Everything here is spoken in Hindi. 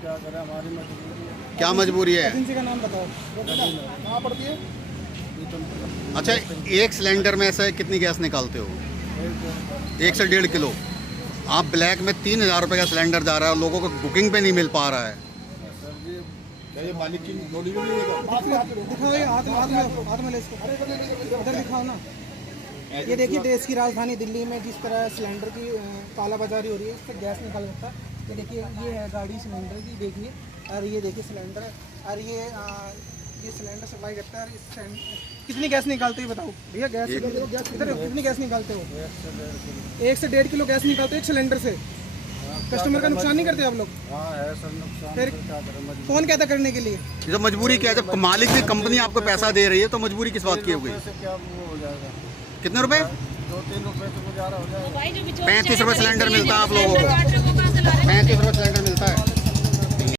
क्या करें, हमारी मजबूरी है। क्या मजबूरी है? एजेंसी का नाम बताओ, कहाँ पड़ती है? अच्छा, एक सिलेंडर में से कितनी गैस निकालते हो? 1 से 1.5 किलो। आप ब्लैक में 3,000 रुपये का सिलेंडर जा रहा है, लोगों को बुकिंग पे नहीं मिल पा रहा है। सर जी, क्या ये मालिक की नोटिस भी नहीं देगा? दिखाओ ये हाथ में ले इसको, इधर दिखाओ ना। ये देखिए देश की राजधानी दिल्ली में जिस तरह सिलेंडर की कालाबाजारी हो रही है, इससे गैस निकल सकता है। ये देखिए, ये है गाड़ी सिलेंडर की, देखिए। और ये देखिए सिलेंडर है, और ये सिलेंडर सप्लाई करता है। कितनी गैस निकालते हो बताओ भैया? गैस इधर कितनी गैस निकालते हो? 1 से 1.5 किलो गैस निकालते हो एक सिलेंडर से। कस्टमर का नुकसान नहीं करते आप लोग? हाँ है सर, नुकसान। फिर क्या करें, मजबूरी। कौन कहता करने के लिए? ये तो मजबूरी क्या है? जब मालिक की कंपनी आपको पैसा दे रही है तो मजबूरी किस बात की हो गई? से क्या वो हो जाएगा? कितने रुपए? 2-3 रुपए से गुजारा हो जाएगा। 35 रुपये सिलेंडर मिलता है आप लोगों को। 35 रुपये